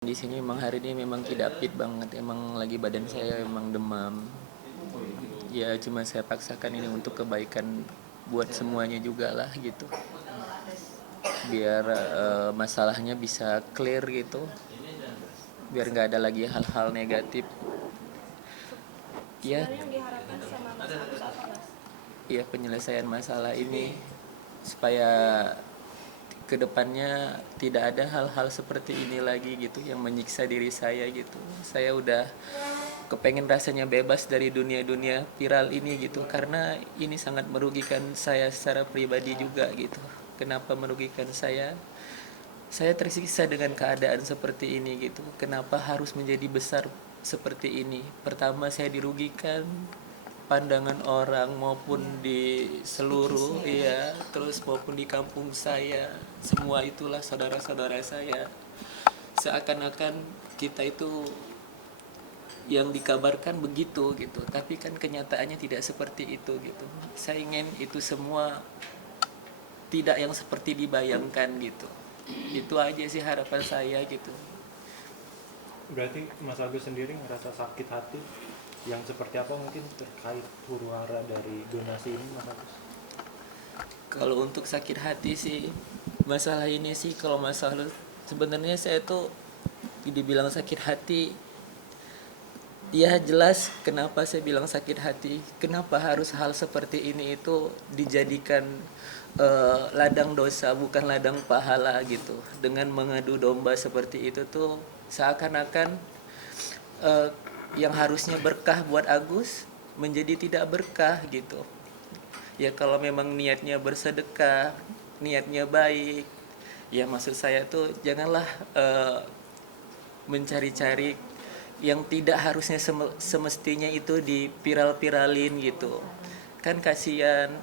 Di sini memang hari ini memang tidak fit banget, emang lagi badan saya memang demam. Ya cuma saya paksakan ini untuk kebaikan buat semuanya juga lah gitu. Biar masalahnya bisa clear gitu. Biar nggak ada lagi hal-hal negatif. Ya, Sebenarnya yang diharapkan sama Mas Agus apa, Mas? ya penyelesaian masalah ini supaya kedepannya tidak ada hal-hal seperti ini lagi gitu yang menyiksa diri saya gitu. Saya udah kepengen rasanya bebas dari dunia-dunia viral ini gitu, karena ini sangat merugikan saya secara pribadi juga gitu. Kenapa merugikan saya tersiksa dengan keadaan seperti ini gitu. Kenapa harus menjadi besar seperti ini? Pertama, saya dirugikan pandangan orang maupun di seluruh ya, terus maupun di kampung saya, semua itulah saudara-saudara saya. Seakan-akan kita itu yang dikabarkan begitu gitu, tapi kan kenyataannya tidak seperti itu gitu. Saya ingin itu semua tidak yang seperti dibayangkan gitu. Itu aja sih harapan saya gitu. Berarti Mas Agus sendiri ngerasa sakit hati yang seperti apa mungkin terkait huru-hara dari donasi ini, Mas Agus? Kalau untuk sakit hati sih, masalah ini sih, kalau masalah sebenarnya saya tuh dibilang sakit hati, ya jelas kenapa saya bilang sakit hati. Kenapa harus hal seperti ini itu dijadikan ladang dosa bukan ladang pahala gitu. Dengan mengadu domba seperti itu tuh seakan-akan uh, yang harusnya berkah buat Agus menjadi tidak berkah gitu. Ya kalau memang niatnya bersedekah, niatnya baik, ya maksud saya tuh janganlah mencari-cari yang tidak harusnya semestinya itu dipiral-piralin gitu. Kan kasihan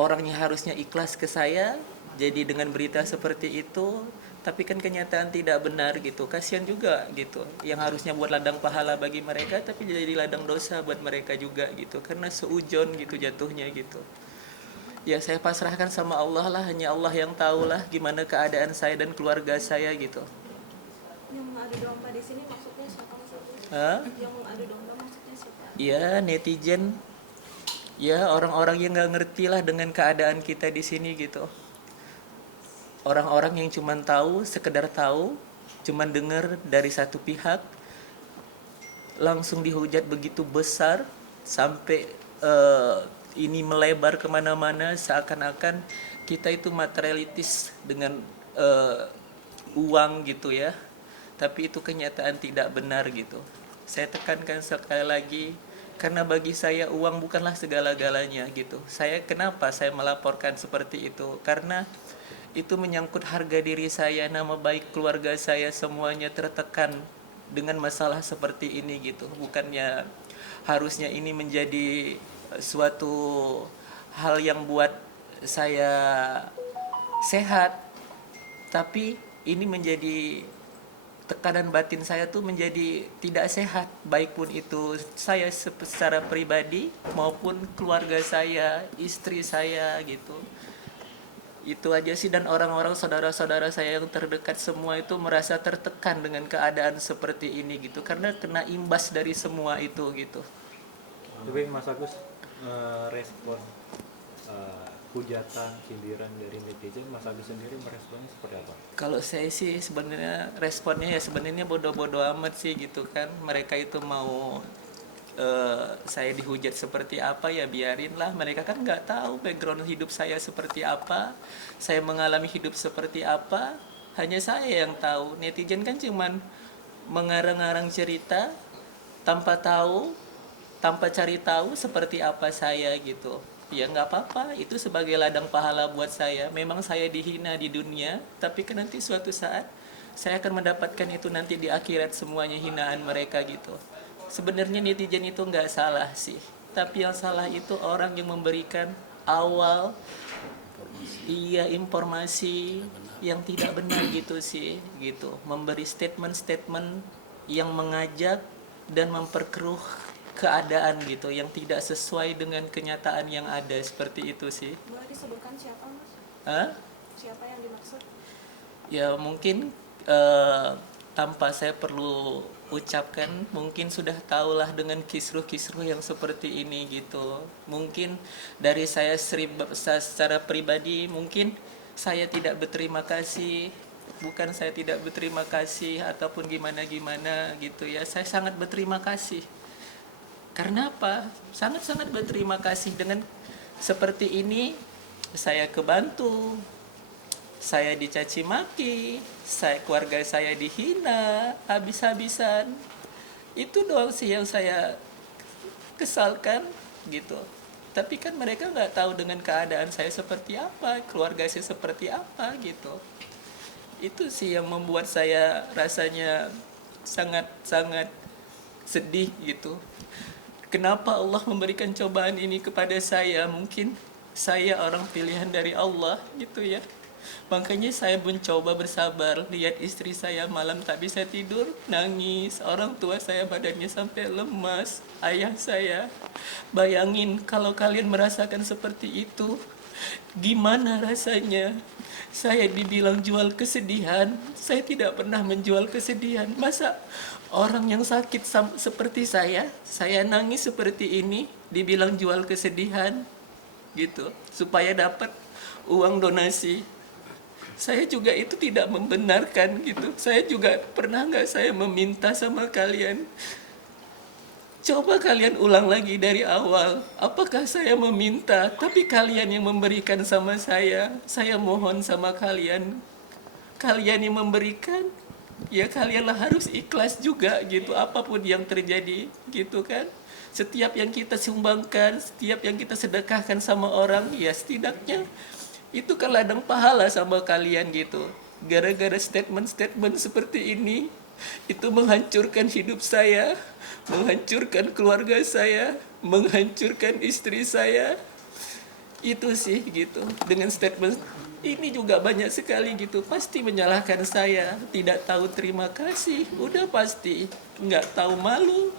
orangnya harusnya ikhlas ke saya, jadi dengan berita seperti itu tapi kan kenyataan tidak benar gitu. Kasihan juga gitu, yang harusnya buat ladang pahala bagi mereka tapi jadi ladang dosa buat mereka juga gitu, karena seujon gitu jatuhnya gitu. Ya saya pasrahkan sama Allah lah, hanya Allah yang tahu lah gimana keadaan saya dan keluarga saya gitu. Yang mengadu domba di sini maksudnya siapa, Mas Agus? Hah? Yang mengadu domba maksudnya siapa? Ya netizen, ya orang-orang yang nggak ngerti lah dengan keadaan kita di sini gitu. Orang-orang yang cuman tahu, sekedar tahu, cuman dengar dari satu pihak, langsung dihujat begitu besar sampai ini melebar kemana-mana, seakan-akan kita itu materialistis dengan uang gitu ya. Tapi itu kenyataan tidak benar gitu. Saya tekankan sekali lagi, karena bagi saya uang bukanlah segala-galanya gitu. Kenapa saya melaporkan seperti itu? Karena itu menyangkut harga diri saya, nama baik keluarga saya, semuanya tertekan dengan masalah seperti ini gitu. Bukannya harusnya ini menjadi suatu hal yang buat saya sehat, tapi ini menjadi tekanan batin saya tuh menjadi tidak sehat, baik pun itu saya secara pribadi maupun keluarga saya, istri saya gitu. Itu aja sih, dan orang-orang saudara-saudara saya yang terdekat semua itu merasa tertekan dengan keadaan seperti ini gitu, karena kena imbas dari semua itu gitu. Tapi Mas Agus respon hujatan, sindiran dari netizen, Mas Agus sendiri meresponnya seperti apa? Kalau saya sih sebenarnya responnya ya sebenarnya bodoh-bodoh amat sih gitu kan. Mereka itu mau saya dihujat seperti apa ya biarin lah. Mereka kan nggak tahu background hidup saya seperti apa, saya mengalami hidup seperti apa. Hanya saya yang tahu. Netizen kan cuman mengarang-arang cerita tanpa tahu, tanpa cari tahu seperti apa saya gitu. Ya nggak apa-apa, itu sebagai ladang pahala buat saya. Memang saya dihina di dunia, tapi kan nanti suatu saat saya akan mendapatkan itu nanti di akhirat, semuanya hinaan mereka gitu. Sebenarnya netizen itu nggak salah sih, tapi yang salah itu orang yang memberikan awal informasi yang tidak benar gitu sih gitu, memberi statement-statement yang mengajak dan memperkeruh keadaan gitu yang tidak sesuai dengan kenyataan yang ada, seperti itu sih. Boleh disebutkan siapa, Mas? Hah? Siapa yang dimaksud? Ya mungkin eh, tanpa saya perlu ucapkan mungkin sudah tahulah dengan kisruh-kisruh yang seperti ini gitu. Mungkin dari saya secara pribadi mungkin saya tidak berterima kasih, bukan saya tidak berterima kasih ataupun gimana-gimana gitu ya. Saya sangat berterima kasih. Karena apa? Sangat-sangat berterima kasih dengan seperti ini saya kebantu, saya dicaci maki, keluarga saya dihina habis-habisan. Itu doang sih yang saya kesalkan gitu. Tapi kan mereka nggak tahu dengan keadaan saya seperti apa, keluarga saya seperti apa gitu. Itu sih yang membuat saya rasanya sangat-sangat sedih gitu. Kenapa Allah memberikan cobaan ini kepada saya? Mungkin saya orang pilihan dari Allah gitu ya. Makanya saya mencoba bersabar. Lihat istri saya malam tak bisa tidur, nangis. Orang tua saya badannya sampai lemas. Ayah saya. Bayangin kalau kalian merasakan seperti itu, gimana rasanya? Saya dibilang jual kesedihan. Saya tidak pernah menjual kesedihan. Masa orang yang sakit seperti saya nangis seperti ini, dibilang jual kesedihan gitu, supaya dapat uang donasi. Saya juga itu tidak membenarkan gitu. Saya juga pernah nggak saya meminta sama kalian, coba kalian ulang lagi dari awal. Apakah saya meminta, tapi kalian yang memberikan sama saya. Saya mohon sama kalian, kalian yang memberikan, ya kalianlah harus ikhlas juga gitu, apapun yang terjadi gitu kan. Setiap yang kita sumbangkan, setiap yang kita sedekahkan sama orang, ya setidaknya itu kan ladang pahala sama kalian gitu. Gara-gara statement-statement seperti ini, itu menghancurkan hidup saya, menghancurkan keluarga saya, menghancurkan istri saya. Itu sih gitu. Dengan statement ini juga banyak sekali gitu, pasti menyalahkan saya, tidak tahu terima kasih, udah pasti nggak tahu malu.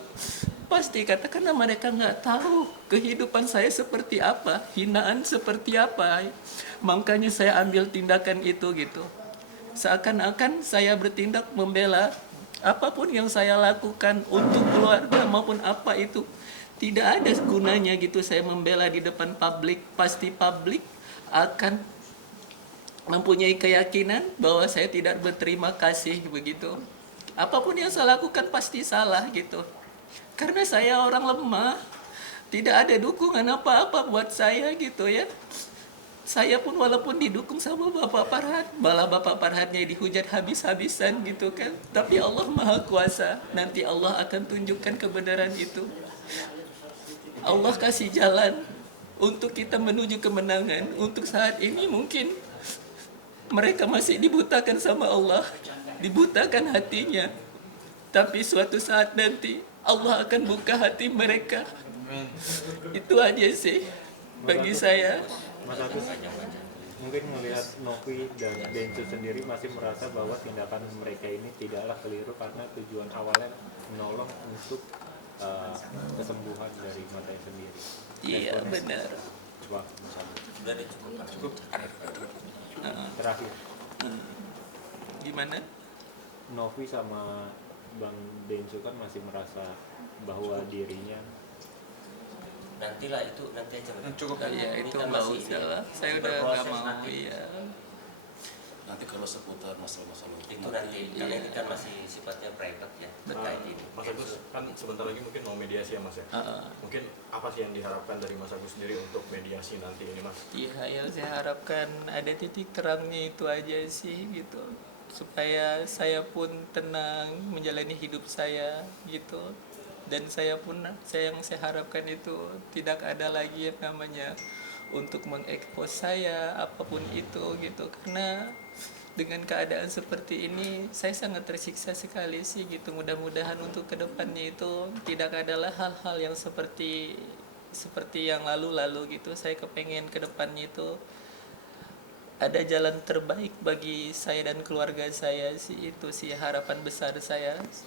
Pasti katakanlah mereka nggak tahu kehidupan saya seperti apa, hinaan seperti apa. Makanya saya ambil tindakan itu gitu. Seakan-akan saya bertindak membela apapun yang saya lakukan untuk keluarga maupun apa itu. Tidak ada gunanya gitu saya membela di depan publik. Pasti publik akan mempunyai keyakinan bahwa saya tidak berterima kasih begitu. Apapun yang saya lakukan pasti salah gitu. Karena saya orang lemah, tidak ada dukungan apa-apa buat saya gitu ya. Saya pun walaupun didukung sama Bapak Farhad, malah Bapak Farhadnya dihujat habis-habisan gitu kan. Tapi Allah Maha Kuasa, nanti Allah akan tunjukkan kebenaran itu. Allah kasih jalan untuk kita menuju kemenangan. Untuk saat ini mungkin mereka masih dibutakan sama Allah, dibutakan hatinya. Tapi suatu saat nanti Allah akan buka hati mereka. Itu aja sih bagi saya. Mas Agus, mungkin melihat Novi dan Densu sendiri masih merasa bahwa tindakan mereka ini tidaklah keliru karena tujuan awalnya menolong untuk kesembuhan dari matanya sendiri. Iya benar. Coba Mas Agus. Udah deh, cukup. Terakhir, Gimana? Novi sama Bang Densu kan masih merasa bahwa dirinya Nantilah itu nanti aja. Cukup. Dan Ya ini itu kan nggak masih usah ini, lah. Saya masih udah berproses nggak mau. nanti. Iya. Nanti kalau seputar masalah-masalah Itu nanti karena ini kan masih sifatnya private ya terkait ini. Mas Agus kan sebentar lagi mungkin mau mediasi ya Mas ya. Mungkin apa sih yang diharapkan dari Mas Agus sendiri untuk mediasi nanti ini Mas? Iya, yang saya harapkan ada titik terangnya itu aja sih gitu, supaya saya pun tenang menjalani hidup saya gitu. Dan saya pun yang saya harapkan itu tidak ada lagi yang namanya untuk mengekspos saya apapun itu gitu, karena dengan keadaan seperti ini saya sangat tersiksa sekali sih gitu. Mudah-mudahan untuk kedepannya itu tidak adalah hal-hal yang seperti yang lalu-lalu gitu. Saya kepengen kedepannya itu ada jalan terbaik bagi saya dan keluarga saya sih. Itu sih harapan besar saya